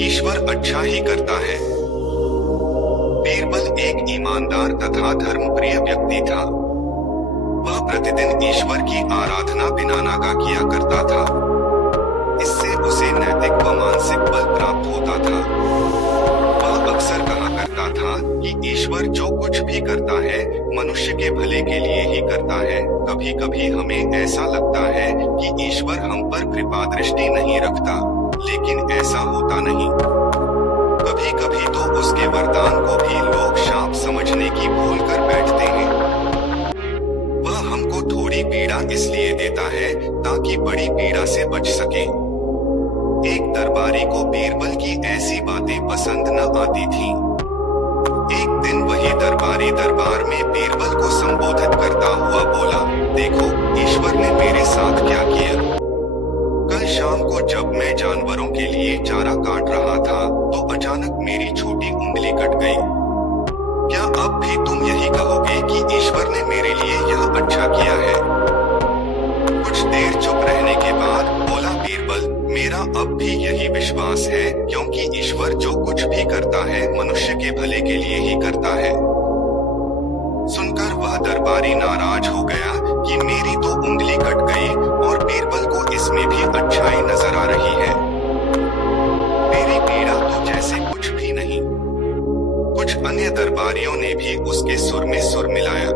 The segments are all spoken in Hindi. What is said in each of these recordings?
ईश्वर अच्छा ही करता है। बीरबल एक ईमानदार तथा धर्मप्रिय व्यक्ति था। वह प्रतिदिन ईश्वर की आराधना बिना नागा किया करता था। इससे उसे नैतिक व मानसिक बल प्राप्त होता था। वह अक्सर कहा करता था कि ईश्वर जो कुछ भी करता है मनुष्य के भले के लिए ही करता है। कभी कभी हमें ऐसा लगता है कि ईश्वर हम पर कृपा दृष्टि नहीं रखता, लेकिन ऐसा होता नहीं। कभी कभी तो उसके वरदान को भी लोग शाप समझने की भूल कर बैठते हैं। वह हमको थोड़ी पीड़ा इसलिए देता है ताकि बड़ी पीड़ा से बच सके। एक दरबारी को बीरबल की ऐसी बातें पसंद न आती थीं। एक दिन वही दरबारी दरबार में बीरबल को संबोधित करता हुआ बोला, देखो ईश्वर ने मेरे साथ क्या किया। कल शाम को जब मैं जानवरों के लिए चारा काट रहा था तो अचानक मेरी छोटी उंगली कट गई। क्या अब भी तुम यही कहोगे कि ईश्वर ने मेरे लिए यह अच्छा किया है? कुछ देर चुप रहने के बाद बोला बीरबल, मेरा अब भी यही विश्वास है, क्योंकि ईश्वर जो कुछ भी करता है मनुष्य के भले के लिए ही करता है। सुनकर वह दरबारी नाराज हो गया कि मेरी तो उंगली कट गई और बीरबल को इसमें भी अच्छाई नजर आ रही है। मेरी पीड़ा तो जैसे कुछ भी नहीं। कुछ अन्य दरबारियों ने भी उसके सुर में सुर मिलाया।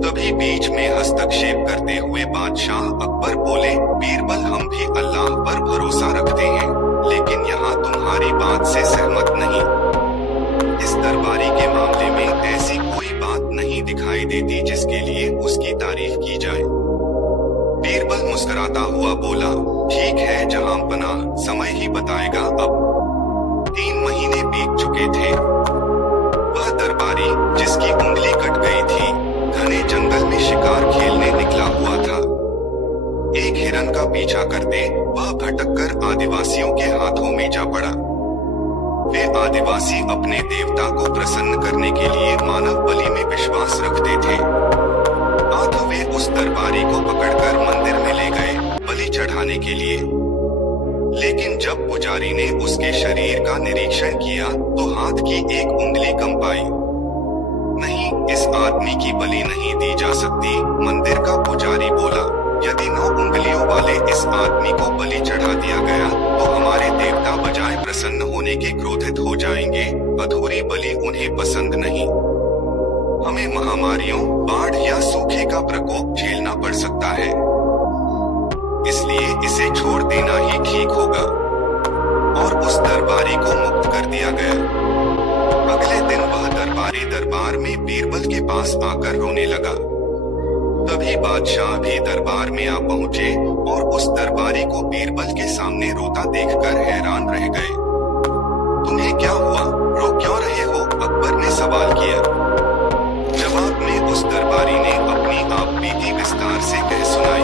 तभी बीच में हस्तक्षेप करते हुए बादशाह अकबर बोले, बीरबल हम भी अल्लाह पर भरोसा रखते हैं, लेकिन यहाँ तुम्हारी बात से सहमत नहीं। इस दरबारी के मामले में ऐसी कोई बात नहीं दिखाई देती जिसके लिए उसकी तारीफ की जाए। बीरबल मुस्कुराता हुआ बोला, ठीक है जहांपनाह, समय ही बताएगा। अब 3 महीने बीत चुके थे। वह दरबारी जिसकी उंगली कट गई थी घने जंगल में शिकार खेलने निकला हुआ था। एक हिरन का पीछा करते वह भटककर आदिवासियों के हाथों में जा पड़ा। वे आदिवासी अपने देवता को प्रसन्न करने के लिए मानव बलि में विश्वास रखते थे। आज वे उस दरबारी को पकड़कर मंदिर में ले गए बलि चढ़ाने के लिए। लेकिन जब पुजारी ने उसके शरीर का निरीक्षण किया तो हाथ की एक उंगली कम पाई। नहीं, इस आदमी की बलि नहीं दी जा सकती, मंदिर का पुजारी बोला। यदि 9 उंगलियों वाले इस आदमी को बलि चढ़ा दिया गया तो हमारे देवता बजाय प्रसन्न होने के क्रोधित हो जाएंगे। अधूरी बलि उन्हें पसंद नहीं। हमें महामारियों, बाढ़ या सूखे का प्रकोप झेलना पड़ सकता है, इसलिए इसे छोड़ देना ही ठीक होगा। और उस दरबारी को मुक्त कर दिया गया। अगले दिन वह दरबारी दरबार में बीरबल के पास आकर रोने लगा। तभी बादशाह भी दरबार में आ पहुंचे और उस दरबारी को बीरबल के सामने रोता देखकर हैरान रह गए। तुम्हें क्या हुआ, रो क्यों रहे हो? अकबर ने सवाल किया। जवाब में उस दरबारी ने अपनी आप बीती विस्तार से कह सुनाई।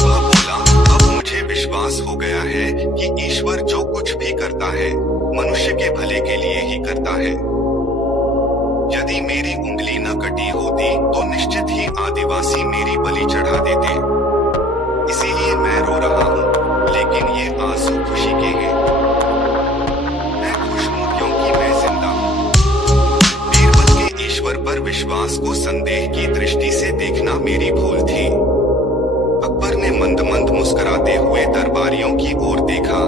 वह बोला, अब मुझे विश्वास हो गया है कि ईश्वर जो कुछ भी करता है मनुष्य के भले के लिए ही करता है। यदि मेरी उंगली न कटी होती तो निश्चित ही आदिवासी मेरी बलि चढ़ा देते। इसीलिए मैं रो रहा हूँ, लेकिन ये आंसू खुशी के हैं। मैं खुश हूँ क्योंकि मैं जिंदा हूँ। बीरबल के ईश्वर पर विश्वास को संदेह की दृष्टि से देखना मेरी भूल थी। अकबर ने मंद मंद मुस्कुराते हुए दरबारियों की ओर देखा